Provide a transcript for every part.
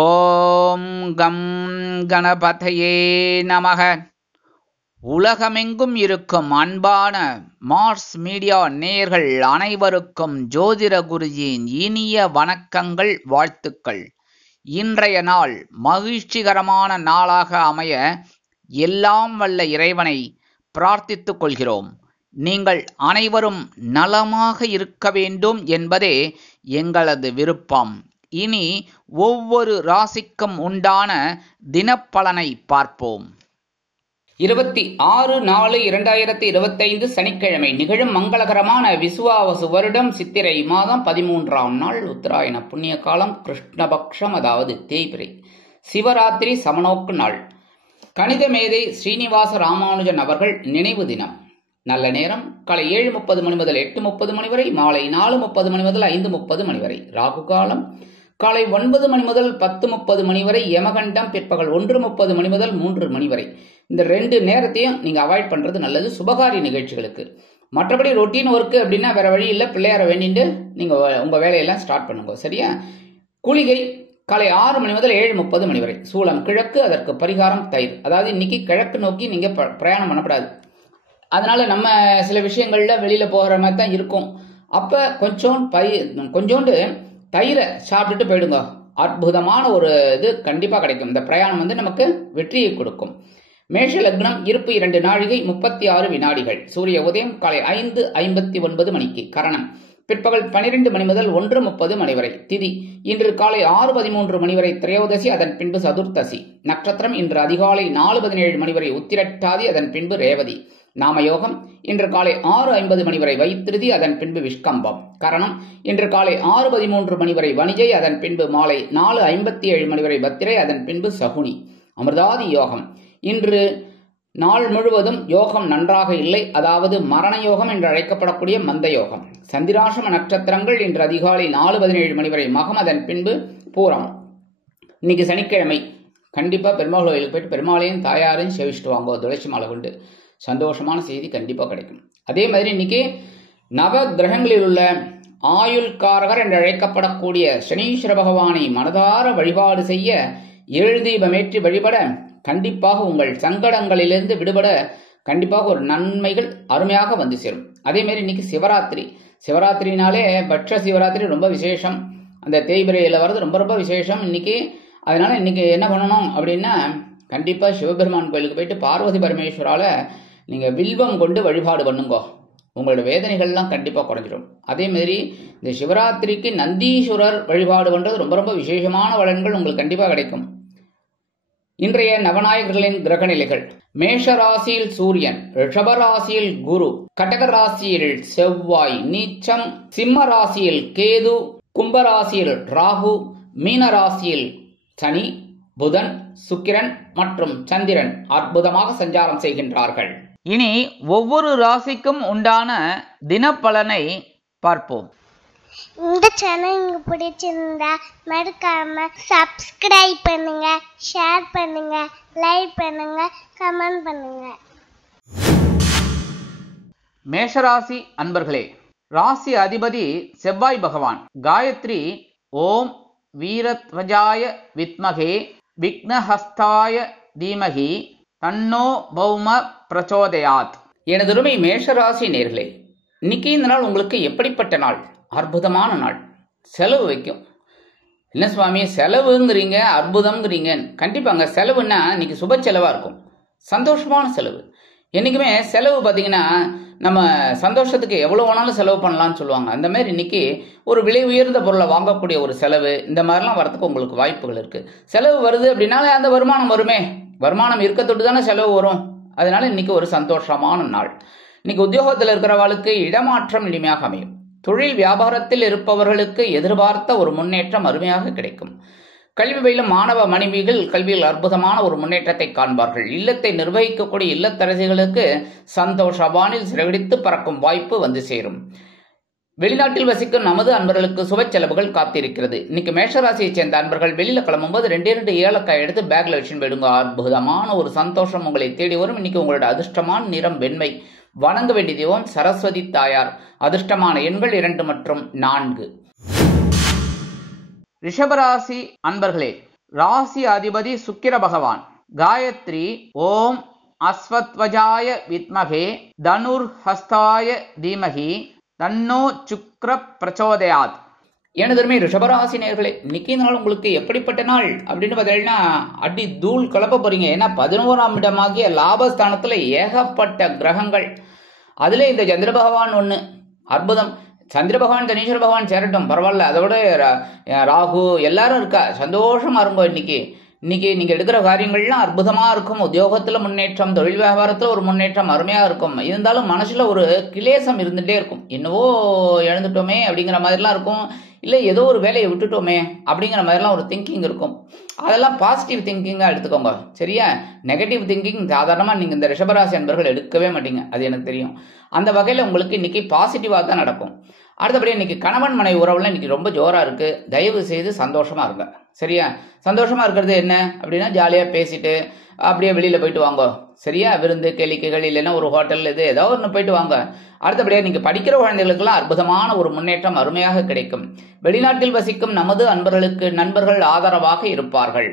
ஓம் come கணபதையே நமக. உலகமெங்கும் இருக்கும் அன்பான மார்ஸ் மீடியா நேயர்கள் அனைவருக்கும் ஜோதிட குருஜியின் இனிய வணக்கங்கள், வாழ்த்துக்கள். இன்றைய நாள் மகிழ்ச்சிகரமான நாளாக அமைய எல்லாம் வல்ல இறைவனை பிரார்த்தித்துக் கொள்கிறோம். நீங்கள் அனைவரும் நலமாக இருக்க வேண்டும் என்பதே எங்களது விருப்பம். இனி ஒவ்வொரு ராசிக்கும் உண்டான தினப்பலனை பார்ப்போம். 26/4/2025 சனிக்கிழமை நிகழும் மங்களகரமான விசுவாவசு வருடம் சித்திரை மாதம் 13ஆம் நாள், உத்தராயண புண்ணிய காலம், கிருஷ்ணபக்ஷம், அதாவது தேய்பிறை, சிவராத்திரி சமநோக்கு நாள். கணித மேதை ஸ்ரீனிவாச ராமானுஜன் அவர்கள் நினைவு தினம். நல்ல நேரம் காலை 7:30 மணி முதல் 8:30 மணி வரை, மாலை 4:30 மணி முதல் 5:30 மணி வரை. ராகு காலம் காலை 9 மணி முதல் 10:30 மணி வரை. யமகண்டம் பிற்பகல் 1:30 மணி முதல் 3 மணி வரை. இந்த 2 நேரத்தையும் நீங்க அவாய்ட் பண்றது நல்லது சுபகாரி நிகழ்ச்சிகளுக்கு. மற்றபடி ரொட்டீன் ஒர்க்கு அப்படின்னா வேற வழி இல்லை, பிள்ளையார வேண்டிட்டு நீங்க உங்க வேலையெல்லாம் ஸ்டார்ட் பண்ணுங்க, சரியா? குளிகை காலை 6 மணி முதல் 7:30 மணி வரை. சூலம் கிழக்கு, அதற்கு பரிகாரம் தயிர். அதாவது இன்னைக்கு கிழக்கு நோக்கி நீங்க பிரயாணம் பண்ணக்கூடாது. அதனால நம்ம சில விஷயங்கள்ல வெளியில போகிற மாதிரி தான் இருக்கும். அப்ப கொஞ்சோண்டு தயிரை சாப்பிட்டுட்டு போயிடுங்க. அற்புதமான ஒரு இது கண்டிப்பா கிடைக்கும். இந்த பிரயாணம் நமக்கு வெற்றியை கொடுக்கும். மேஷ லக்னம், இருப்பு 2 நாழிகை 36 வினாடிகள். சூரிய உதயம் காலை 5:59 மணிக்கு. கரணம் பிற்பகல் 12 மணி முதல் 1:30 மணி வரை. திதி இன்று காலை 6:13 மணி வரை திரையோதசி, அதன் பின்பு சதுர்த்தசி. நட்சத்திரம் இன்று அதிகாலை 4:17 மணி வரை உத்திரட்டாதி, அதன் பின்பு ரேவதி. நாமயோகம் இன்று காலை 6:50 மணி வரை வைத்திருதி, அதன் பின்பு விஷ்கம்பம். கரணம் இன்று காலை 6:13 மணி வரை வணிஜை, அதன் பின்பு மாலை 4:57 மணி வரை பத்திரை, அதன் பின்பு சகுனி. அமிர்தாதி யோகம் இன்று நாள் முழுவதும் யோகம் நன்றாக இல்லை, அதாவது மரண யோகம் என்று அழைக்கப்படக்கூடிய மந்த யோகம். சந்திராசிரம நட்சத்திரங்கள் இன்று அதிகாலை 4:17 மணி வரை மகம், அதன் பின்பு பூரம். இன்னைக்கு சனிக்கிழமை. கண்டிப்பா பெருமாள் கோயிலுக்கு போயிட்டு பெருமாளையும் தாயாரையும் சேவிச்சுட்டு வாங்க. துளசி மாலை கொண்டு சந்தோஷமான செய்தி கண்டிப்பா கிடைக்கும். அதே மாதிரி இன்னைக்கு நவ கிரகங்களில் உள்ள ஆயுள்காரகர் என்று அழைக்கப்படக்கூடிய சனீஸ்வர பகவானை மனதார வழிபாடு செய்ய, 7 தீபமேற்றி வழிபட, கண்டிப்பாக உங்கள் சங்கடங்களிலிருந்து விடுபட கண்டிப்பாக ஒரு நன்மைகள் அருமையாக வந்து சேரும். அதே மாதிரி இன்னைக்கு சிவராத்திரி. சிவராத்திரினாலே பட்ச சிவராத்திரி ரொம்ப விசேஷம். அந்த தேய்பிரையில வர்றது ரொம்ப ரொம்ப விசேஷம் இன்னைக்கு. அதனால இன்னைக்கு என்ன பண்ணணும் அப்படின்னா, கண்டிப்பா சிவபெருமான் கோயிலுக்கு போயிட்டு பார்வதி பரமேஸ்வரால நீங்க வில்வம் கொண்டு வழிபாடு பண்ணுங்க. உங்களோட வேதனைகள்லாம் கண்டிப்பா குறைஞ்சிடும். அதே மாதிரி இந்த சிவராத்திரிக்கு நந்தீஸ்வரர் வழிபாடு பண்றது ரொம்ப ரொம்ப விசேஷமான பலன்கள் உங்களுக்கு கண்டிப்பா கிடைக்கும். இன்றைய நவநாயகர்களின் கிரக நிலைகள். மேஷ ராசியில் சூரியன், ரிஷபராசியில் குரு, கடக ராசியில் செவ்வாய் நீச்சம், சிம்ம ராசியில் கேது, கும்பராசியில் ராகு, மீன ராசியில் சனி, புதன், சுக்கிரன் மற்றும் சந்திரன் அற்புதமாக சஞ்சாரம் செய்கின்றார்கள். இனி ஒவ்வொரு ராசிக்கும் உண்டான தினப்பலனை பார்ப்போம். இந்த சேனல் உங்களுக்கு பிடிச்சிருந்தா மறக்காம சப்ஸ்கிரைப் பண்ணுங்க, ஷேர் பண்ணுங்க, லைக் பண்ணுங்க, கமெண்ட் பண்ணுங்க. மேஷராசி அன்பர்களே, ராசி அதிபதி செவ்வாய் பகவான். காயத்ரி ஓம் வீரத்வஜாய வித்மகே விக்னஹஸ்தாய தீமகி தன்னோ பௌம பிரச்சோதயாத். எனதுருமை மேஷராசி நேர்களே, இன்னைக்கு இந்த நாள் உங்களுக்கு எப்படிப்பட்ட நாள்? அற்புதமான நாள். செலவு வைக்கும். என்ன சுவாமி செலவுங்கிறீங்க, அற்புதம்ங்கிறீங்க? கண்டிப்பாங்க, செலவுன்னா இன்னைக்கு சுப செலவா இருக்கும், சந்தோஷமான செலவு. என்னைக்குமே செலவு பார்த்தீங்கன்னா நம்ம சந்தோஷத்துக்கு எவ்வளோ வேணாலும் செலவு பண்ணலாம்னு சொல்லுவாங்க. அந்த மாதிரி இன்னைக்கு ஒரு விலை உயர்ந்த பொருளை வாங்கக்கூடிய ஒரு செலவு, இந்த மாதிரிலாம் வரதுக்கு உங்களுக்கு வாய்ப்புகள் இருக்கு. செலவு வருது அப்படின்னாலே அந்த வருமானம் வருமே, வருமானம் இருக்க தொட்டு தானே செலவு வரும். அதனால இன்னைக்கு ஒரு சந்தோஷமான நாள். இன்னைக்கு உத்தியோகத்தில் இருக்கிறவர்களுக்கு இடமாற்றம் எளிமையாக அமையும். தொழில் வியாபாரத்தில் இருப்பவர்களுக்கு எதிர்பார்த்த ஒரு முன்னேற்றம் அருமையாக கிடைக்கும். கல்வி பயிலும் மாணவ மாணவிகள் கல்வியில் அற்புதமான ஒரு முன்னேற்றத்தை காண்பார்கள். இல்லத்தை நிர்வகிக்கக்கூடிய இல்லத்தரசிகளுக்கு சந்தோஷ வானில் சிறகடித்து பறக்கும் வாய்ப்பு வந்து சேரும். வெளிநாட்டில் வசிக்கும் நமது அன்பர்களுக்கு சுப செலவுகள் காத்திருக்கிறது. இன்னைக்கு மேஷராசியை சேர்ந்த அன்பர்கள் வெளியில கிளம்பும்போது 2 ஏலக்காய் எடுத்து பேக்ல வச்சு போயிடுங்க. அற்புதமான ஒரு சந்தோஷம் உங்களை தேடி வரும். இன்னைக்கு உங்களோட அதிர்ஷ்டமான நிறம் வெண்மை. வணங்க வேண்டிய தெய்வம் சரஸ்வதி தாயார். அதிர்ஷ்டமான எண்கள் 2 மற்றும் 4. ரிஷபராசி அன்பர்களே, ராசி அதிபதி சுக்கிர பகவான். காயத்ரி ஓம் அஸ்வத்வஜாய வித்மகே தனுர்ஹஸ்தாய தீமகி தன்னோ சுக்ர பிரச்சோதயாத். எனதருமை ரிஷபராசி நேயர்களே, இன்னைக்கு நாள் உங்களுக்கு எப்படிப்பட்ட நாள் அப்படின்னு பார்த்தீங்கன்னா அடி தூள் கிளப்ப போறீங்க. ஏன்னா 11ஆம் இடமாகிய லாபஸ்தானத்துல ஏகப்பட்ட கிரகங்கள், அதுல இந்த சந்திர பகவான் ஒண்ணு அற்புதம். சந்திர பகவான் சனீஸ்வர பகவான் சேரட்டும் பரவாயில்ல, அதோட ராகு எல்லாரும் இருக்கா, சந்தோஷமா இருக்கும். இன்னைக்கு நீங்க எடுக்கிற காரியங்கள்லாம் அற்புதமா இருக்கும். உத்தியோகத்துல முன்னேற்றம், தொழில் வியாபாரத்துல ஒரு முன்னேற்றம் அருமையா இருக்கும். இருந்தாலும் மனசுல ஒரு கிளேசம் இருந்துட்டே இருக்கும். என்னவோ இழந்துட்டோமே அப்படிங்கிற மாதிரிலாம் இருக்கும். இல்லை ஏதோ ஒரு வேலையை விட்டுட்டோமே அப்படிங்கிற மாதிரிலாம் ஒரு திங்கிங் இருக்கும். அதெல்லாம் பாசிட்டிவ் திங்கிங்காக எடுத்துக்கோங்க, சரியா? நெகட்டிவ் திங்கிங் சாதாரணமாக நீங்கள் இந்த ரிஷபராசி அன்பர்கள் எடுக்கவே மாட்டீங்க, அது எனக்கு தெரியும். அந்த வகையில் உங்களுக்கு இன்னைக்கு பாசிட்டிவாக தான் நடக்கும். அடுத்தபடி இன்னைக்கு கணவன் மனைவி உறவுல இன்னைக்கு ரொம்ப ஜோராக இருக்கு. தயவு செய்து சந்தோஷமா இருங்க, சரியா? சந்தோஷமா இருக்கிறது என்ன அப்படின்னா ஜாலியாக பேசிட்டு அப்படியே வெளியில போயிட்டு வாங்க, சரியா? விருந்து கேளிக்கைகள் இல்லைன்னா ஒரு ஹோட்டல் இது ஏதோ ஒன்று போயிட்டு வாங்க. அடுத்தபடியாக நீங்க படிக்கிற குழந்தைகளுக்கெல்லாம் அற்புதமான ஒரு முன்னேற்றம் அருமையாக கிடைக்கும். வெளிநாட்டில் வசிக்கும் நமது அன்பர்களுக்கு நண்பர்கள் ஆதரவாக இருப்பார்கள்.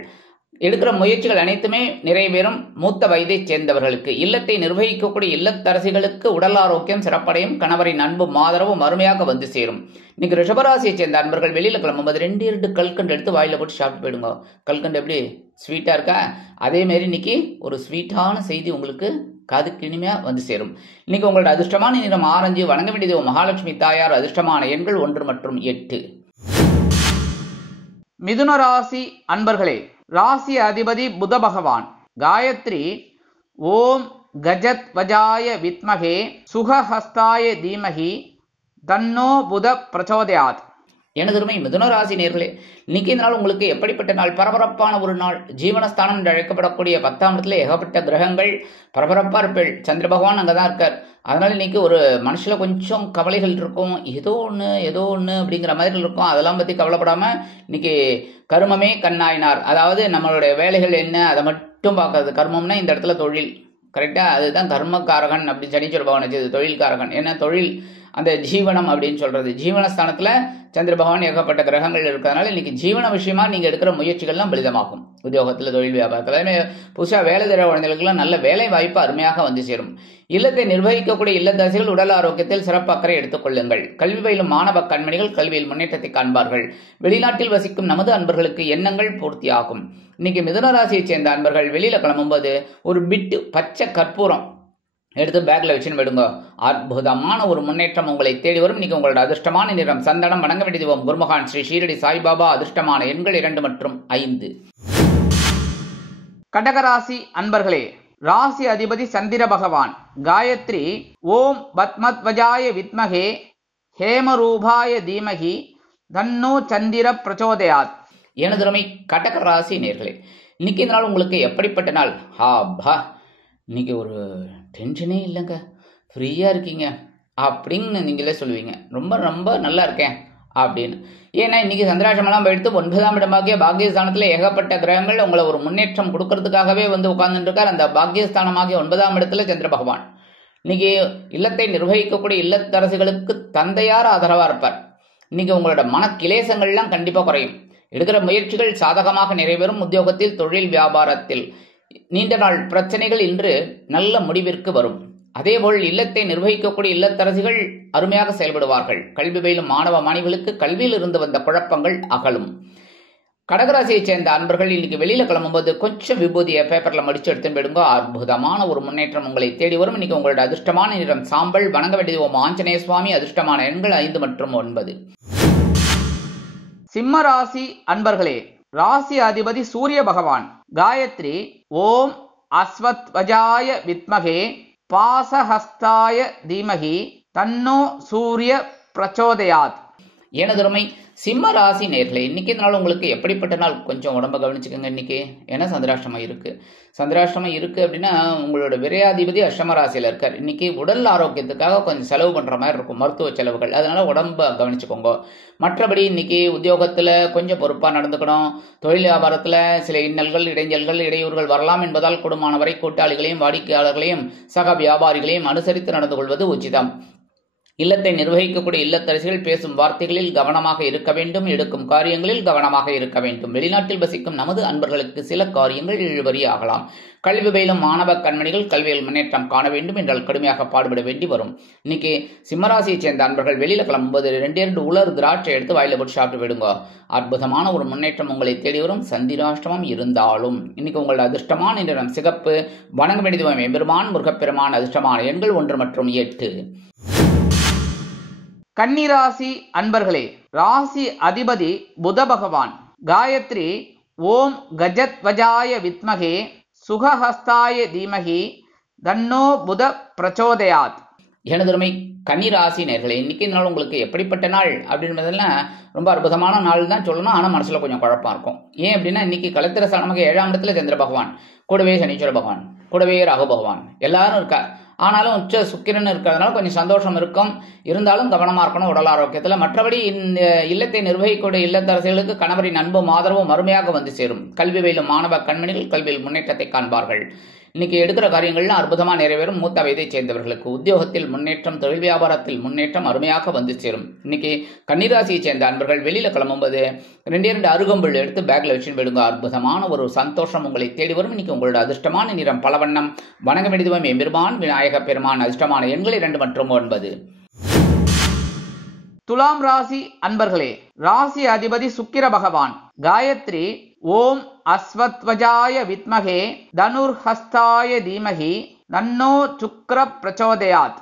எடுக்கிற முயற்சிகள் அனைத்துமே நிறைவேறும். மூத்த வயதை சேர்ந்தவர்களுக்கு, இல்லத்தை நிர்வகிக்கக்கூடிய இல்லத்தரசிகளுக்கு உடல் ஆரோக்கியம் சிறப்படையும். கணவரின் அன்பும் ஆதரவும் அருமையாக வந்து சேரும். இன்னைக்கு ரிஷபராசியை சேர்ந்த அன்பர்கள் வெளியில கிளம்பும்போது 2 கல்கண்டு எடுத்து வாயில போட்டு சாப்பிட்டு போயிடுங்க. கல்கண்டு எப்படி ஸ்வீட்டா இருக்கா, அதே மாதிரி இன்னைக்கு ஒரு ஸ்வீட்டான செய்தி உங்களுக்கு காதுக்கு இனிமையா வந்து சேரும். இன்னைக்கு உங்களோட அதிர்ஷ்டமான நிறம் ஆரஞ்சு. வணங்க வேண்டியது மகாலட்சுமி தாயார். அதிர்ஷ்டமான எண்கள் 1 மற்றும் 8. மிதுன ராசி அன்பர்களே, ராசி அதிபதி புத பகவான். காயத்ரி ஓம் கஜத் வஜாய வித்மகே சுகஹஸ்தாய தீமகி தன்னோ புத பிரச்சோதயாத். எனதருமை மிதுன ராசி நேர்களே, இன்னைக்கு இந்த நாள் உங்களுக்கு எப்படிப்பட்ட நாள்? பரபரப்பான ஒரு நாள். ஜீவனஸ்தானம் என்று அழைக்கப்படக்கூடிய 10ஆம் இடத்துல ஏகப்பட்ட கிரகங்கள், பரபரப்பா இருப்பேள். சந்திர பகவான் அங்கதான் இருக்கார். அதனால இன்னைக்கு ஒரு மனசுல கொஞ்சம் கவலைகள் இருக்கும். ஏதோ ஒண்ணு அப்படிங்கிற மாதிரி இருக்கும். அதெல்லாம் பத்தி கவலைப்படாம இன்னைக்கு கர்மமே கண்ணாயினார். அதாவது நம்மளுடைய வேலைகள் என்ன அதை மட்டும் பார்க்கறது. கர்மம்னா இந்த இடத்துல தொழில், கரெக்டா? அதுதான் கர்மக்காரகன் அப்படின்னு சனீஸ்வர பகவான் வச்சது, தொழில்காரகன். ஏன்னா தொழில் அந்த ஜீவனம் அப்படின்னு சொல்றது. ஜீவனஸ்தானத்துல சந்திர பகவான் ஏகப்பட்ட கிரகங்கள் இருக்கிறதுனால இன்னைக்கு ஜீவன விஷயமா நீங்க எடுக்கிற முயற்சிகள்லாம் பலிதமாகும். உத்தியோகத்துல, தொழில் வியாபாரத்துல, புதுசா வேலை தர குழந்தைகளுக்கெல்லாம் நல்ல வேலை வாய்ப்பு அருமையாக வந்து சேரும். இல்லத்தை நிர்வகிக்கக்கூடிய இல்லத்தரசிகள் உடல் ஆரோக்கியத்தில் சிறப்பு அக்கறை எடுத்துக் கொள்ளுங்கள். கல்வி பயிலும் மாணவ கண்மணிகள் கல்வியில் முன்னேற்றத்தை காண்பார்கள். வெளிநாட்டில் வசிக்கும் நமது அன்பர்களுக்கு எண்ணங்கள் பூர்த்தியாகும். இன்னைக்கு மிதுன ராசியை சேர்ந்த அன்பர்கள் வெளியில கிளம்பும்போது ஒரு பிட்டு பச்சை கற்பூரம் எடுத்து பேக்ல வச்சுன்னு போயிடுங்க. அற்புதமான ஒரு முன்னேற்றம் உங்களை தேடி வரும். இன்னைக்கு உங்களோட அதிர்ஷ்டமான நிறம் சந்தனம். வணங்க வேண்டியது குருமகான் ஸ்ரீ ஷீரடி சாய்பாபா. அதிர்ஷ்டமான எண்கள் 2 மற்றும் 5. கடகராசி அன்பர்களே, ராசி அதிபதி சந்திர பகவான். காயத்ரி ஓம் பத்மத்வஜாய வித்மகே ஹேமரூபாய தீமகி தன்னோ சந்திர பிரச்சோதயாத். எனதுமை கடக ராசி நேர்களே, இன்னைக்கு இந்த நாள் உங்களுக்கு எப்படிப்பட்ட நாள்? இன்னைக்கு ஒரு டென்ஷனே இல்லைங்க, ஃப்ரீயாக இருக்கீங்க அப்படின்னு நீங்களே சொல்லுவீங்க. ரொம்ப ரொம்ப நல்லா இருக்கேன் அப்படின்னு. ஏன்னா இன்னைக்கு சந்திராசிரமெல்லாம் போயிடுத்து 9ஆம் இடமாகிய பாக்கியஸ்தானத்தில் ஏகப்பட்ட கிரகங்கள் உங்களை ஒரு முன்னேற்றம் கொடுக்கறதுக்காகவே வந்து உட்கார்ந்துட்டு இருக்கார். அந்த பாக்கியஸ்தானமாகிய 9ஆம் இடத்துல சந்திர பகவான். இன்னைக்கு இல்லத்தை நிர்வகிக்கக்கூடிய இல்லத்தரசிகளுக்கு தந்தையார் ஆதரவா இருப்பார். இன்னைக்கு உங்களோட மனக்கிலேசங்கள்லாம் கண்டிப்பாக குறையும். எடுக்கிற முயற்சிகள் சாதகமாக நிறைவேறும். உத்தியோகத்தில், தொழில் வியாபாரத்தில் நீண்ட நாள் பிரச்சனைகள் இன்று நல்ல முடிவிற்கு வரும். அதேபோல் இல்லத்தை நிர்வகிக்கக்கூடிய இல்லத்தரசிகள் அருமையாக செயல்படுவார்கள். கல்வி பயிலும் மாணவ மாணவிகளுக்கு கல்வியில் இருந்து வந்த குழப்பங்கள் அகலும். கடகராசியை சேர்ந்த அன்பர்கள் இன்னைக்கு வெளியில கிளம்பும்போது கொஞ்சம் விபூதியை பேப்பர்ல மடிச்சு எடுத்து போயிடுங்க. அற்புதமான ஒரு முன்னேற்றம் உங்களை தேடி வரும். இன்னைக்கு உங்களோட அதிர்ஷ்டமான நிறம் சாம்பல். வணங்க வேண்டியது ஆஞ்சநேய சுவாமி. அதிர்ஷ்டமான எண்கள் 5 மற்றும் 9. சிம்ம ராசி அன்பர்களே, ராசி அதிபதி சூரிய பகவான். காயத்ரி ஓம் அஸ்வத்வஜாய வித்மகே பாசஹஸ்தாய தீமகி தன்னோ சூரிய பிரச்சோதயாத். எனதுமை சிம்ம ராசி நேர்களே, இன்னைக்கு இந்த நாள் உங்களுக்கு எப்படிப்பட்ட நாள்? கொஞ்சம் உடம்ப கவனிச்சுக்கோங்க இன்னைக்கு. ஏன்னா சந்திராஷ்டமம் இருக்கு. சந்திராஷ்டமம் இருக்கு அப்படின்னா உங்களோட விரையாதிபதி அஷ்டம ராசியில இருக்கார். இன்னைக்கு உடல் ஆரோக்கியத்துக்காக கொஞ்சம் செலவு பண்ற மாதிரி இருக்கும், மருத்துவ செலவுகள். அதனால உடம்ப கவனிச்சுக்கோங்க. மற்றபடி இன்னைக்கு உத்தியோகத்துல கொஞ்சம் பொறுப்பா நடந்துக்கணும். தொழில் வியாபாரத்துல சில இன்னல்கள், இடைஞ்சல்கள், இடையூறுகள் வரலாம் என்பதால் கூடுமானவரை கூட்டாளிகளையும் வாடிக்கையாளர்களையும் சக வியாபாரிகளையும் அனுசரித்து நடந்து கொள்வது உச்சிதம். இல்லத்தை நிர்வகிக்கக்கூடிய இல்லத்தரசிகள் பேசும் வார்த்தைகளில் கவனமாக இருக்க வேண்டும், எடுக்கும் காரியங்களில் கவனமாக இருக்க வேண்டும். வெளிநாட்டில் வசிக்கும் நமது அன்பர்களுக்கு சில காரியங்கள் இழுபறி ஆகலாம். கல்வி பயிலும் மாணவ கண்மணிகள் கல்வியில் முன்னேற்றம் காண வேண்டும் என்றால் கடுமையாக பாடுபட வேண்டி வரும். இன்னைக்கு சிம்மராசியை சேர்ந்த அன்பர்கள் வெளியில கிளம்பும்போது 2 உலர் திராட்சை எடுத்து வாயில போட்டு சாப்பிட்டு விடுங்க. அற்புதமான ஒரு முன்னேற்றம் உங்களை தேடி வரும். சந்திராஷ்டமம் இருந்தாலும் இன்னைக்கு உங்களோட அதிர்ஷ்டமான நிறம் சிகப்பு. வணங்க வேண்டியது எம்பெருமான் முருகப்பெருமான். அதிர்ஷ்டமான எண்கள் 1 மற்றும் 8. கன்னிராசி அன்பர்களே, ராசி அதிபதி புத பகவான். காயத்ரி ஓம் கஜத்வஜாய வித்மகே சுகஹஸ்தாய தீமகி தன்னோ புத பிரச்சோதயாத். எனதுமை கன்னிராசி நேர்களே, இன்னைக்கு இந்த நாள் உங்களுக்கு எப்படிப்பட்ட நாள் அப்படின்றதெல்லாம் ரொம்ப அற்புதமான நாள் தான் சொல்லணும். ஆனால் மனசுல கொஞ்சம் குழப்பம் இருக்கும். ஏன் அப்படின்னா இன்னைக்கு கலத்திர ஸ்தானமாக 7ஆம் இடத்துல சந்திர பகவான், கூடவே சனீஸ்வர பகவான், கூடவே ராகு பகவான் எல்லாரும் இருக்கா. ஆனாலும் உச்ச சுக்கிரன் இருக்கிறதுனால கொஞ்சம் சந்தோஷம் இருக்கும். இருந்தாலும் கவனமா இருக்கணும் உடல் ஆரோக்கியத்துல. மற்றபடி இந்த இல்லத்தை நிர்வகிக்கூடிய இல்லத்தரசிகளுக்கு கணவரின் அன்பும் ஆதரவும் அருமையாக வந்து சேரும். கல்வி பயிலும் மாணவ கண்மணிகள் கல்வியில் முன்னேற்றத்தை காண்பார்கள். இன்னைக்கு எடுக்கிற காரியங்கள்லாம் அற்புதமா நிறைவேறும். மூத்த வயதை சேர்ந்தவர்களுக்கு உத்தியோகத்தில் முன்னேற்றம், தொழில் வியாபாரத்தில் முன்னேற்றம் அருமையாக வந்து சேரும். இன்னைக்கு கன்னிராசியை சேர்ந்த அன்பர்கள் வெளியில கிளம்பும்போது 2 அருகம்புல் எடுத்து பேக்ல வச்சு விடுங்க. அற்புதமான ஒரு சந்தோஷம் உங்களை தேடி வரும். இன்னைக்கு உங்களோட அதிர்ஷ்டமான நிறம் பலவண்ணம். வணங்க வேண்டியது எம்பெருமான் விநாயக பெருமான். அதிர்ஷ்டமான எண்கள் 2 மற்றும் 9. துலாம் ராசி அன்பர்களே, ராசி அதிபதி சுக்கிர பகவான். காயத்ரி ஓம் அஸ்வத்வஜாய வித்மகே தனுர்ஹஸ்தாய தீமகி தன்னோ சுக்ர பிரச்சோதயாத்.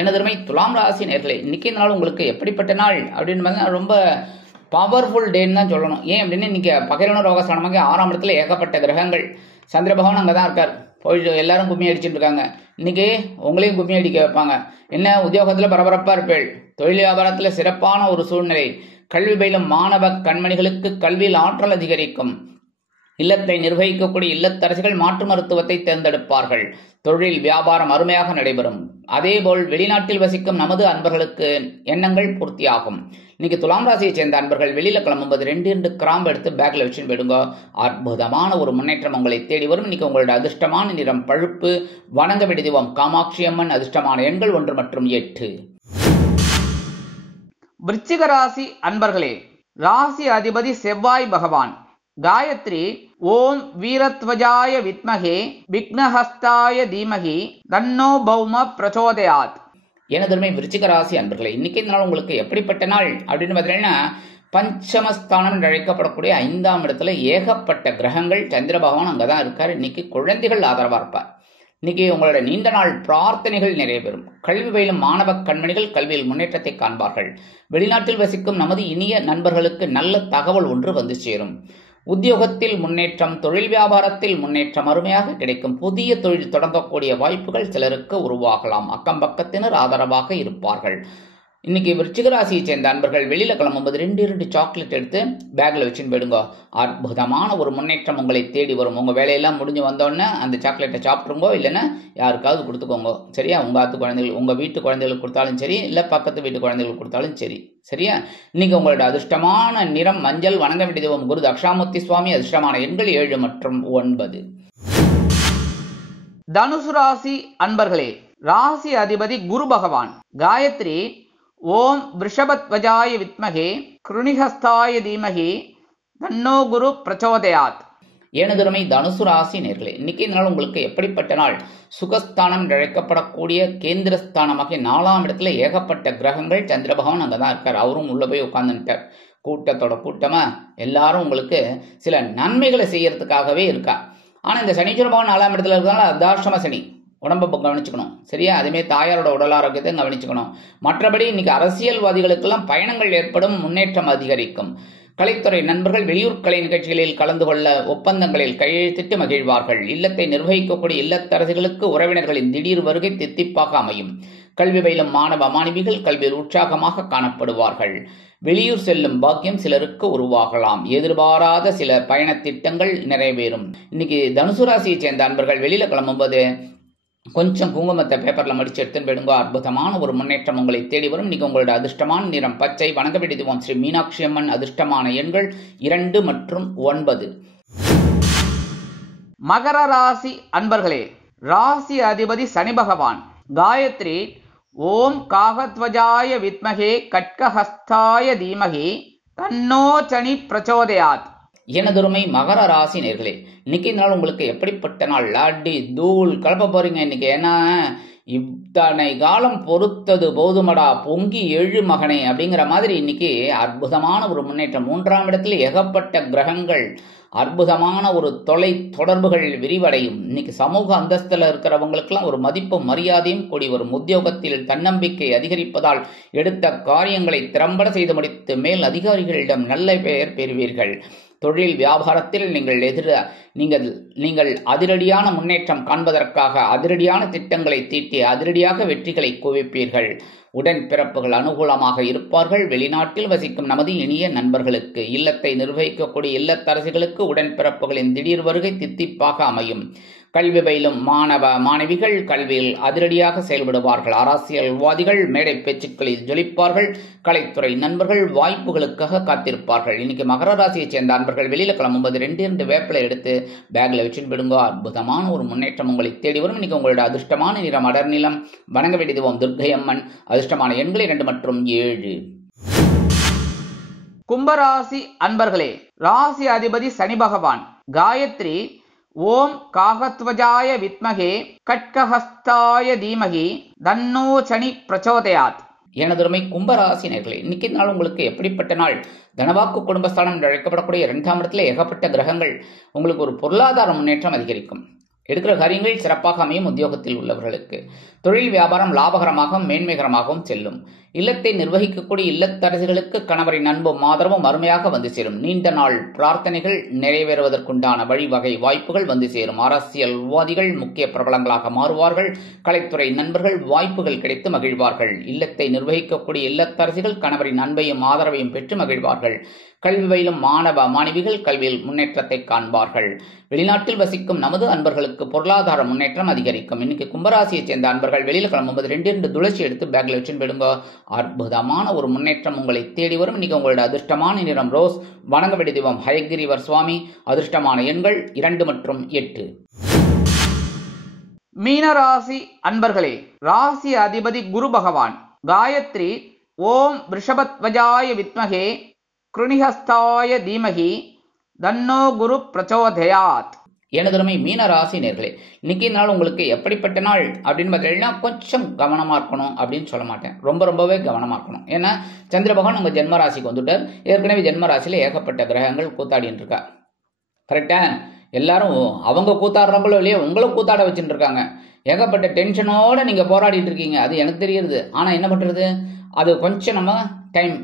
எனதருமை துலாம் ராசி நேர்களே, இன்னைக்கு இந்த நாள் உங்களுக்கு எப்படிப்பட்ட நாள் அப்படின்னு ரொம்ப பவர்ஃபுல் டேன்னு தான் சொல்லணும். ஏன் அப்படின்னா இன்னைக்கு பகிரன ரோகஸ்தானமாக 6ஆம் இடத்துல ஏகப்பட்ட கிரகங்கள். சந்திர பகவான் அங்கே தான் இருக்கார். போயிட்டு எல்லாரும் கும்மி அடிச்சுட்டு இருக்காங்க. இன்னைக்கு உங்களையும் கும்மி அடிக்க வைப்பாங்க. என்ன உத்தியோகத்தில் பரபரப்பா இருப்பேள். தொழில் வியாபாரத்தில் சிறப்பான ஒரு சூழ்நிலை. கல்வி பயிலும் மாணவ கண்மணிகளுக்கு கல்வியில் ஆற்றல் அதிகரிக்கும். இல்லத்தை நிர்வகிக்கக்கூடிய இல்லத்தரசிகள் மாற்று மருத்துவத்தை தேர்ந்தெடுப்பார்கள். தொழில் வியாபாரம் அருமையாக நடைபெறும். அதேபோல் வெளிநாட்டில் வசிக்கும் நமது அன்பர்களுக்கு எண்ணங்கள் பூர்த்தியாகும். இன்னைக்கு துலாம் ராசியை சேர்ந்த அன்பர்கள் வெளியில கிளம்பும்போது 2 கிராம்பு எடுத்து பேக்ல வச்சு விடுங்க. அற்புதமான ஒரு முன்னேற்றம் உங்களை தேடி வரும். இன்னைக்கு உங்களோட அதிர்ஷ்டமான நிறம் பழுப்பு. வணங்க வேண்டிய தெய்வம் காமாட்சி அம்மன். அதிர்ஷ்டமான எண்கள் 1 மற்றும் 8. விருச்சிக ராசி அன்பர்களே, ராசி அதிபதி செவ்வாய் பகவான். காயத்ரி ஓம் வீரத்வஜாய வித்மகே விக்னஹஸ்தாய தீமகி தன்னோ பௌம பிரச்சோதயாத். எனதுமே விருச்சிக ராசி அன்பர்களே, இன்னைக்கு இந்த நாள் உங்களுக்கு எப்படிப்பட்ட நாள் அப்படின்னு பார்த்தீங்கன்னா பஞ்சமஸ்தானம் என்று அழைக்கப்படக்கூடிய 5ஆம் இடத்துல ஏகப்பட்ட கிரகங்கள். சந்திர பகவான் அங்கதான் இருக்காரு. இன்னைக்கு குழந்தைகள் ஆதரவா இருப்பார். இன்னைக்கு உங்களோட நீண்ட நாள் பிரார்த்தனைகள் நிறைவேறும். கல்வி பயிலும் மாணவ கண்மணிகள் கல்வியில் முன்னேற்றத்தை காண்பார்கள். வெளிநாட்டில் வசிக்கும் நமது இனிய நண்பர்களுக்கு நல்ல தகவல் ஒன்று வந்து சேரும். உத்தியோகத்தில் முன்னேற்றம், தொழில் வியாபாரத்தில் முன்னேற்றம் அருமையாக கிடைக்கும். புதிய தொழில் தொடங்கக்கூடிய வாய்ப்புகள் சிலருக்கு உருவாகலாம். அக்கம் பக்கத்தினர் ஆதரவாக இருப்பார்கள். இன்னைக்கு விருச்சிக ராசியை சேர்ந்த அன்பர்கள் வெளியில கிளம்பும்போது 2 சாக்லேட் எடுத்து பேக்ல வச்சுன்னு போயிடுங்க. அற்புதமான ஒரு முன்னேற்றம் உங்களை தேடி வரும். உங்க வேலையெல்லாம் முடிஞ்சு வந்தோடனே அந்த சாக்லேட்டை சாப்பிட்டுருங்கோ, இல்லைன்னா யாருக்காவது கொடுத்துக்கோங்க. சரியா? உங்க ஆத்து குழந்தைகள், உங்க வீட்டு குழந்தைகளுக்கு கொடுத்தாலும் சரி, இல்ல பக்கத்து வீட்டு குழந்தைகளுக்கு கொடுத்தாலும் சரி. சரியா? இன்னைக்கு உங்களோட அதிர்ஷ்டமான நிறம் மஞ்சள். வணங்க வேண்டிய தெய்வம் குரு தக்ஷாமூர்த்தி சுவாமி. அதிர்ஷ்டமான எண்கள் 7 மற்றும் 9. தனுசு ராசி அன்பர்களே, ராசி அதிபதி குரு பகவான். காயத்ரி ஓம் விருஷபத்வஜாய வித்மகே கிருணிஹஸ்தாய தீமகி தன்னோ குரு பிரச்சோதயாத். எனதுமை தனுசு ராசி நேர்களே, இன்னைக்கு இந்த நாள் உங்களுக்கு எப்படிப்பட்ட நாள்? சுகஸ்தானம் என்று அழைக்கப்படக்கூடிய கேந்திரஸ்தானமாக 4ஆம் இடத்துல ஏகப்பட்ட கிரகங்கள். சந்திர பகவான் அங்கதான் இருக்கார். அவரும் உள்ள போய் உட்கார்ந்துட்டார். கூட்டத்தோட கூட்டமா எல்லாரும் உங்களுக்கு சில நன்மைகளை செய்யறதுக்காகவே இருக்கா. ஆனா இந்த சனீஸ்வர பகவான் 4ஆம் இடத்துல இருக்கிறதால அர்த்தாஷ்டம சனி. உடம்பை கவனிச்சுக்கணும். சரியா? அதுமே தாயாரோட உடல் ஆரோக்கியத்தை கவனிச்சுக்கணும். மற்றபடி இன்னைக்கு அரசியல்வாதிகளுக்கெல்லாம் பயணங்கள் ஏற்படும். முன்னேற்றம் அதிகரிக்கும். கலைத்துறை நண்பர்கள் வெளியூர் கலை நிகழ்ச்சிகளில் கலந்து கொள்ள ஒப்பந்தங்களில் கையெழுத்திட்டு மகிழ்வார்கள். இல்லத்தை நிர்வகிக்கக்கூடிய இல்லத்தரசிகளுக்கு உறவினர்களின் திடீர் வருகை தித்திப்பாக அமையும். கல்வி பயிலும் மாணவ மாணவிகள் கல்வியில் உற்சாகமாக காணப்படுவார்கள். வெளியூர் செல்லும் பாக்கியம் சிலருக்கு உருவாகலாம். எதிர்பாராத சில பயண திட்டங்கள் நிறைவேறும். இன்னைக்கு தனுசு ராசியை சேர்ந்த அன்பர்கள் வெளியில கிளம்பும்போது கொஞ்சம் குங்குமத்தை பேப்பர்ல மடிச்சு எடுத்துன்னு போயிடுங்க. அற்புதமான ஒரு முன்னேற்றம் உங்களை தேடி வரும். இன்னைக்கு உங்களோட அதிர்ஷ்டமான நிறம் பச்சை. வணங்க வேண்டிய தெய்வம் ஸ்ரீ மீனாட்சி அம்மன். அதிர்ஷ்டமான எண்கள் 2 மற்றும் 9. மகர ராசி அன்பர்களே, ராசி அதிபதி சனி பகவான். காயத்ரி ஓம் காகத்வஜாய வித்மகே கட்கஹஸ்தாய தீமகி தன்னோ சனி பிரச்சோதயாத். எனதுருமை மகர ராசி நேர்களே, இன்னைக்கு நாள் உங்களுக்கு எப்படிப்பட்ட நாள்? அடி தூள் கலப்ப போறீங்க இன்னைக்கு. ஏன்னா இத்தனை காலம் பொறுத்தது போதுமடா, பொங்கி எழு மகனே அப்படிங்கிற மாதிரி இன்னைக்கு அற்புதமான ஒரு முன்னேற்றம். 3ஆம் இடத்துல ஏகப்பட்ட கிரகங்கள், அற்புதமான ஒரு தொலை தொடர்புகள் விரிவடையும். இன்னைக்கு சமூக அந்தஸ்தில் இருக்கிறவங்களுக்கெல்லாம் ஒரு மதிப்பும் மரியாதையும் கூடி வரும். உத்தியோகத்தில் தன்னம்பிக்கை அதிகரிப்பதால் எடுத்த காரியங்களை திறம்பட செய்து முடித்து மேல் அதிகாரிகளிடம் நல்ல பெயர் பெறுவீர்கள். தொழில் வியாபாரத்தில் நீங்கள் அதிரடியான முன்னேற்றம் காண்பதற்காக அதிரடியான திட்டங்களை தீட்டி அதிரடியாக வெற்றிகளை குவிப்பீர்கள். உடன்பிறப்புகள் அனுகூலமாக இருப்பார்கள். வெளிநாட்டில் வசிக்கும் நமது இனிய நண்பர்களுக்கு, இல்லத்தை நிர்வகிக்கக்கூடிய இல்லத்தரசிகளுக்கு உடன்பிறப்புகளின் திடீர் வருகை தித்திப்பாக அமையும். கல்வி பயிலும் மாணவ மாணவிகள் கல்வியில் அதிரடியாக செயல்படுவார்கள். அரசியல்வாதிகள் மேடை பேச்சுக்களில் ஜொலிப்பார்கள். கலைத்துறை நண்பர்கள் வாய்ப்புகளுக்காக காத்திருப்பார்கள். இன்னைக்கு மகர ராசியை சேர்ந்த நண்பர்கள் வெளியில கிளம்பும்போது 2 வேப்பிலை எடுத்து பேக்ல வச்சுன்னு விடுங்க. அற்புதமான ஒரு முன்னேற்றம் உங்களை தேடி வரும். இன்னைக்கு உங்களோட அதிர்ஷ்டமான நிறம் அடர் நிலம். வணங்க வேண்டியதுவோம் துர்க்கை அம்மன். அதிர்ஷ்டமான எண்கள் 2 மற்றும் 7. கும்பராசி அன்பர்களே, ராசி அதிபதி சனி பகவான். காயத்ரி ஓம் காகத்வஜாய வித்மகே கட்கஹஸ்தாய தீமகி தன்னோ சனி பிரச்சோதயாத். எனதுரிமை கும்பராசி நேர்களே, இன்னைக்கு நாள் உங்களுக்கு எப்படிப்பட்ட நாள்? தனவாக்கு குடும்பஸ்தானம் என்று அழைக்கப்படக்கூடிய 2ஆம் இடத்துல ஏகப்பட்ட கிரகங்கள். உங்களுக்கு ஒரு பொருளாதார முன்னேற்றம் அதிகரிக்கும். எடுக்கிற காரியங்கள் சிறப்பாக அமையும். உத்தியோகத்தில் உள்ளவர்களுக்கு தொழில் வியாபாரம் லாபகரமாகவும் மேன்மைகரமாகவும் செல்லும். இல்லத்தை நிர்வகிக்கக்கூடிய இல்லத்தரசிகளுக்கு கணவரின் அன்பும் ஆதரவும் அருமையாக வந்து சேரும். நீண்ட நாள் பிரார்த்தனைகள் நிறைவேறுவதற்குண்டான வழிவகை வாய்ப்புகள் வந்து சேரும். அரசியல்வாதிகள் முக்கிய பிரபலங்களாக மாறுவார்கள். கலைத்துறை நண்பர்கள் வாய்ப்புகள் கிடைத்து மகிழ்வார்கள். இல்லத்தை நிர்வகிக்கக்கூடிய இல்லத்தரசிகள் கணவரின் அன்பையும் ஆதரவையும் பெற்று மகிழ்வார்கள். கல்வி பயிலும் மாணவ மாணவிகள் கல்வியில் முன்னேற்றத்தை காண்பார்கள். வெளிநாட்டில் வசிக்கும் நமது அன்பர்களுக்கு பொருளாதார முன்னேற்றம் அதிகரிக்கும். இன்னைக்கு கும்பராசியை சேர்ந்த அன்பர்கள் வெளியில கிளம்பும்போது 2 துளசி எடுத்து பேக்ல வச்சு விடுங்க. அற்புதமான ஒரு முன்னேற்றம் உங்களை தேடி வரும். இன்னைக்கு உங்களோட அதிர்ஷ்டமான நிறம் ரோஸ். வணங்க வேண்டிய தெய்வம் ஹயகிரிவர் சுவாமி. அதிர்ஷ்டமான எண்கள் 2 மற்றும் 8. மீனராசி அன்பர்களே, ராசி அதிபதி குரு பகவான். காயத்ரி ஓம் ரிஷபத்வஜாய வித்மகே கிருணிஹஸ்தாய தீமகி தன்னோ குரு பிரச்சோதயாத். எனதுமே மீன ராசி நேர்களே, இன்னைக்கு நாள் உங்களுக்கு எப்படிப்பட்ட நாள் அப்படின்னு பார்த்தீங்கன்னா கொஞ்சம் கவனமா இருக்கணும் அப்படின்னு சொல்ல மாட்டேன். ரொம்பவே கவனமா இருக்கணும். ஏன்னா சந்திர பகவான் உங்க ஜென்ம ராசிக்கு வந்துட்டார். ஏற்கனவே ஜென்ம ராசியில ஏகப்பட்ட கிரகங்கள் கூத்தாடின்னு இருக்கா. கரெக்டா? எல்லாரும் அவங்க கூத்தாடுறாங்களோ இல்லையோ உங்களும் கூத்தாட வச்சுட்டு இருக்காங்க. ஏகப்பட்ட டென்ஷனோட நீங்க போராடிட்டு இருக்கீங்க. அது எனக்கு தெரியுது. ஆனா என்ன பண்றது, அது கொஞ்சம் நம்ம டைம்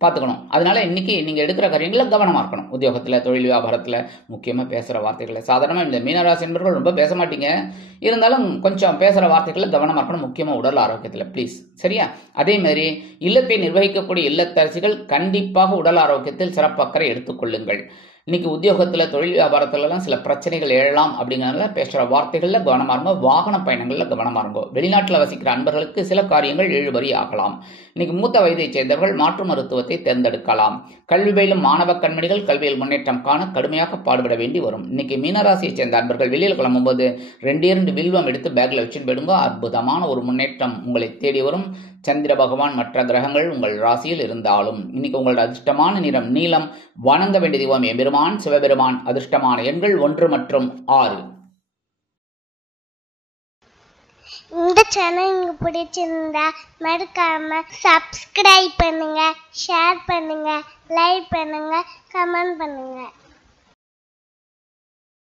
பார்த்துக்கணும். அதனால இன்னைக்கு நீங்க எடுக்கிற காரியங்களை கவனமா இருக்கணும். உத்தியோகத்துல தொழில் வியாபாரத்துல முக்கியமா பேசுற வார்த்தைகளை, சாதாரணமா இந்த மீனராசி என்பவர்கள் ரொம்ப பேச மாட்டீங்க, இருந்தாலும் கொஞ்சம் பேசுற வார்த்தைகளை கவனமா இருக்கணும். முக்கியமா உடல் ஆரோக்கியத்துல ப்ளீஸ். சரியா? அதே மாதிரி இல்லத்தை நிர்வகிக்கக்கூடிய இல்லத்தரசிகள் கண்டிப்பாக உடல் ஆரோக்கியத்தில் சிறப்பு அக்கறை எடுத்துக்கொள்ளுங்கள். இன்னைக்கு உத்தியோகத்துல தொழில் வியாபாரத்துல எல்லாம் சில பிரச்சனைகள் எழலாம். அப்படிங்கிறதுனால பேசுற வார்த்தைகள்ல கவனமா இருங்க. வாகன பயணங்கள்ல கவனமா இருங்க. வெளிநாட்டுல வசிக்கிற அன்பர்களுக்கு சில காரியங்கள் இழுபறி ஆகலாம். இன்னைக்கு மூத்த வயதை சேர்ந்தவர்கள் மாற்று மருத்துவத்தை தேர்ந்தெடுக்கலாம். கல்வி பயிலும் மாணவ கண்மணிகள் கல்வியில் முன்னேற்றம் காண கடுமையாக பாடுபட வேண்டி வரும். இன்னைக்கு மீனராசியை சேர்ந்த அன்பர்கள் வெளியில் கிளம்பும்போது 2 வில்வம் எடுத்து பேக்ல வச்சுட்டு போயிடுங்க. அற்புதமான ஒரு முன்னேற்றம் உங்களை தேடி வரும். சந்திர பகவான் மற்ற கிரகங்கள் உங்கள் ராசியில் இருந்தாலும் இன்னைக்கு உங்களோட அதிர்ஷ்டமான நிறம் நீலம். வணங்க வேண்டிய தெய்வம் எம்பெருமான் சிவபெருமான். அதிர்ஷ்டமான எண்கள் 1 மற்றும் 6. இந்த சேனல் உங்களுக்கு பிடிச்சிருந்தா மறக்காம சப்ஸ்கிரைப் பண்ணுங்க, ஷேர் பண்ணுங்க, லைக் பண்ணுங்க, கமெண்ட் பண்ணுங்க.